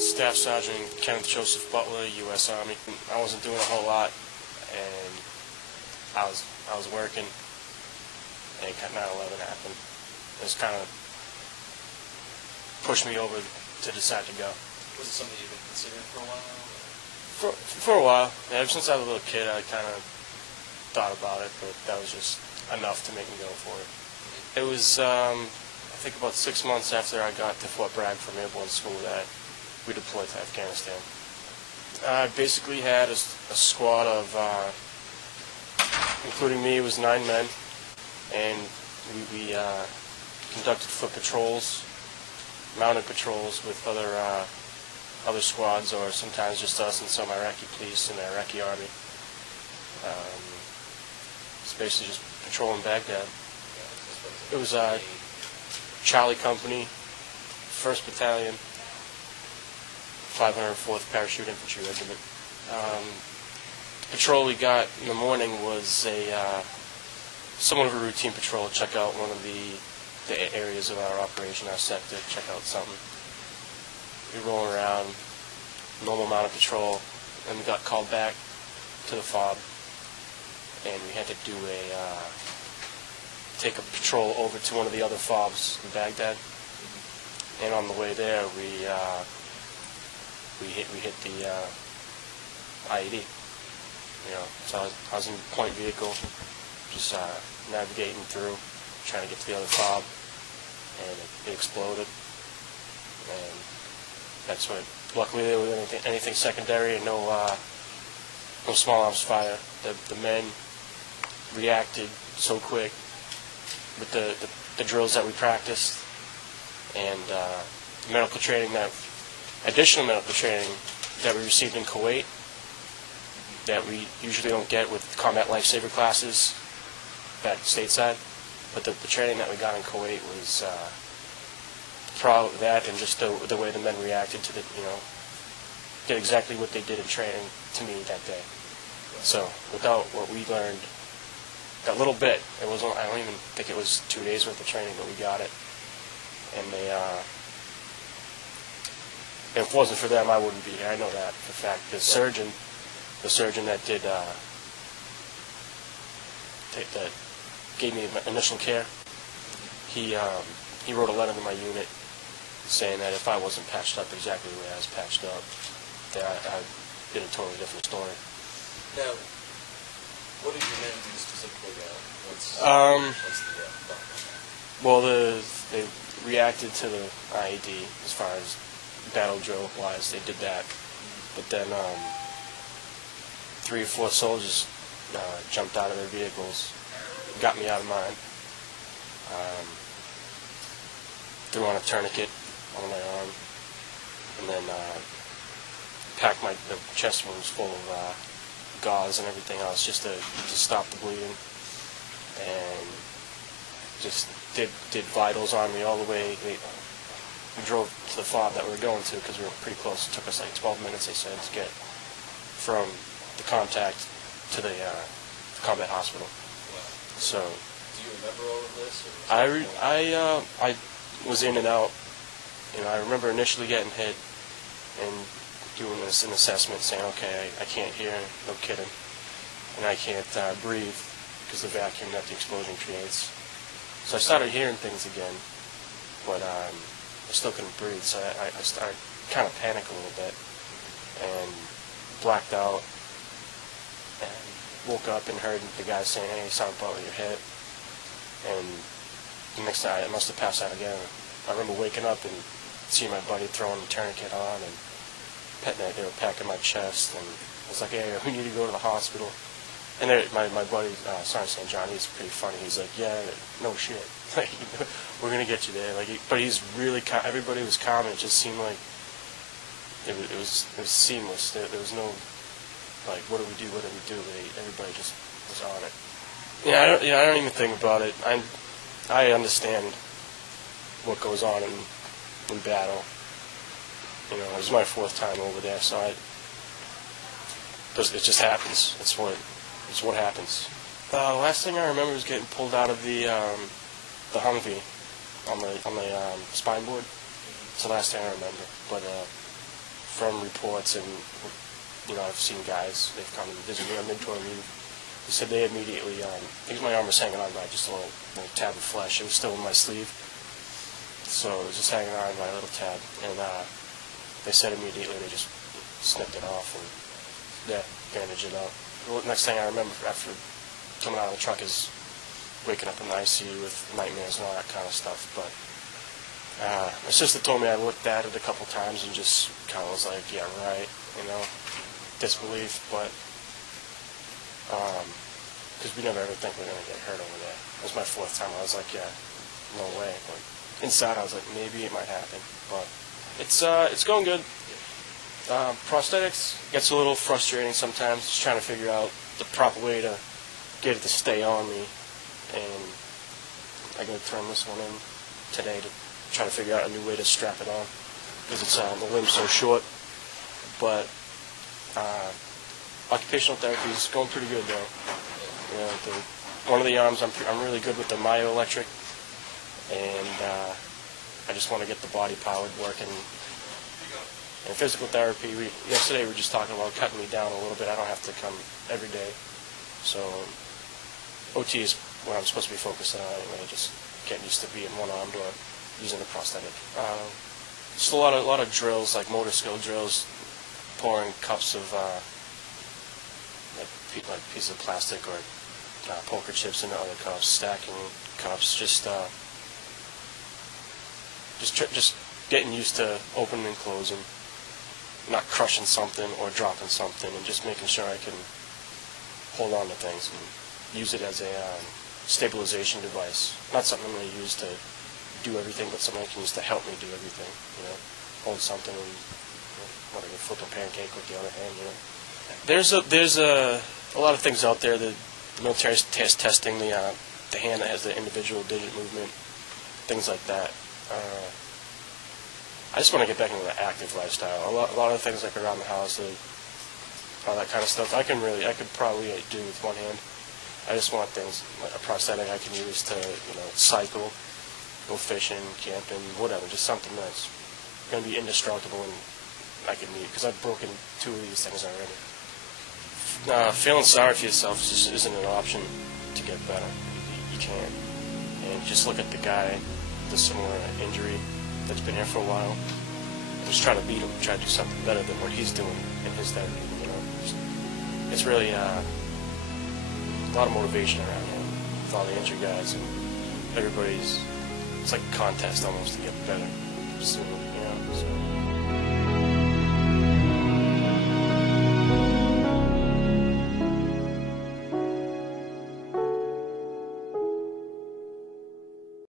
Staff Sergeant Kenneth Joseph Butler, U.S. Army. I wasn't doing a whole lot, and I was working, and 9/11 happened. It was kind of pushed me over to decide to go. Was it something you've been considering for a while? For a while. Yeah, ever since I was a little kid, I kind of thought about it, but that was just enough to make me go for it. It was, I think, about 6 months after I got to Fort Bragg from airborne school that we deployed to Afghanistan. I basically had a squad of, including me, it was 9 men, and we conducted foot patrols, mounted patrols with other squads, or sometimes just us and some Iraqi police and the Iraqi army. It's basically just patrolling Baghdad. It was Charlie Company, 1st Battalion, 504th Parachute Infantry Regiment. The patrol we got in the morning was somewhat of a routine patrol to check out one of the areas of our operation, our sector, check out something. We roll around, normal amount of patrol, and we got called back to the FOB, and we had to do take a patrol over to one of the other FOBs in Baghdad. And on the way there, we hit the IED. You know, so I was in the point vehicle, just navigating through, trying to get to the other FOB, and it exploded. And that's what. Luckily, there wasn't anything secondary, and no small arms fire. The men reacted so quick with the drills that we practiced, and additional medical training that we received in Kuwait that we usually don't get with combat lifesaver classes back stateside. But the training that we got in Kuwait was proud of that, and just the way the men reacted to did exactly what they did in training to me that day. So without what we learned, that little bit, I don't even think it was 2 days worth of training, but we got it. And if it wasn't for them, I wouldn't be here. I know that for a fact. The surgeon that gave me initial care, he wrote a letter to my unit saying that if I wasn't patched up exactly the way I was patched up, that I'd been a totally different story. Now, what did your men do specifically now? Well, they reacted to the IED as far as battle drill wise. They did that, but then 3 or 4 soldiers jumped out of their vehicles, got me out of mine, threw on a tourniquet on my arm, and then packed the chest wounds full of gauze and everything else just to stop the bleeding, and just did vitals on me all the way. We drove to the FOB that we were going to because we were pretty close. It took us like 12 minutes, they said, to get from the contact to the combat hospital. So, do you remember all of this? I was in and out. You know, I remember initially getting hit and doing an assessment, saying, okay, I can't hear, no kidding, and I can't breathe because of the vacuum that the explosion creates. So I started hearing things again, but I still couldn't breathe. So I started kind of panic a little bit and blacked out, and woke up and heard the guy saying, hey, Sergeant Butler, you're hit. And the next time I must have passed out again. I remember waking up and seeing my buddy throwing the tourniquet on and petting it. They were packing my chest, and I was like, hey, we need to go to the hospital. And my buddy, Sergeant St. John, he's pretty funny. He's like, yeah, no shit. Like, we're going to get you there. Like, but he's really calm. Everybody was calm, and it just seemed like it was seamless. There was no, like, what do we do? Everybody just was on it. Yeah, I don't even think about it. I understand what goes on in battle. You know, it was my 4th time over there, so it just happens. It's what happens. The last thing I remember was getting pulled out of the Humvee on the spine board. It's the last thing I remember. But from reports and, I've seen guys, they've come and visited me on mid-tour leave. They said they immediately, I think my arm was hanging on by just a little tab of flesh. It was still in my sleeve. So it was just hanging on by a little tab. And they said immediately they just snipped it off and, bandaged it up. The next thing I remember after coming out of the truck is waking up in the ICU with nightmares and all that kind of stuff. But my sister told me I looked at it a couple times and just kind of was like, yeah, right, disbelief. But because we never ever think we're going to get hurt over there. It was my 4th time. I was like, yeah, no way. But inside I was like, maybe it might happen. But it's going good. Prosthetics gets a little frustrating sometimes, just trying to figure out the proper way to get it to stay on me. And I'm going to turn this one in today to try to figure out a new way to strap it on, because it's the limb's so short. But occupational therapy is going pretty good though. One of the arms I'm really good with the myoelectric, and I just want to get the body powered working. And physical therapy, yesterday we were just talking about cutting me down a little bit. I don't have to come every day. So OT is what I'm supposed to be focusing on anyway, just getting used to being one-armed or using a prosthetic. Just a lot of drills, like motor skill drills, pouring cups of like pieces of plastic or poker chips into other cups, stacking cups, just getting used to opening and closing, not crushing something or dropping something, and just making sure I can hold on to things and use it as a stabilization device. Not something I'm going to use to do everything, but something I can use to help me do everything. Hold something and whatever, flip a pancake with the other hand. There's a lot of things out there that the military is testing the hand that has the individual digit movement, things like that. I just want to get back into the active lifestyle. A lot of things like around the house, all that kind of stuff, I could probably do with one hand. I just want things like a prosthetic I can use to, cycle, go fishing, camping, whatever. Just something that's going to be indestructible and I can need, because I've broken 2 of these things already. Feeling sorry for yourself just isn't an option to get better. You can't. And just look at the guy with a similar injury that's been here for a while, and just try to beat him, try to do something better than what he's doing in his therapy. It's really a lot of motivation around here with all the injured guys, and it's like a contest almost to get better soon, So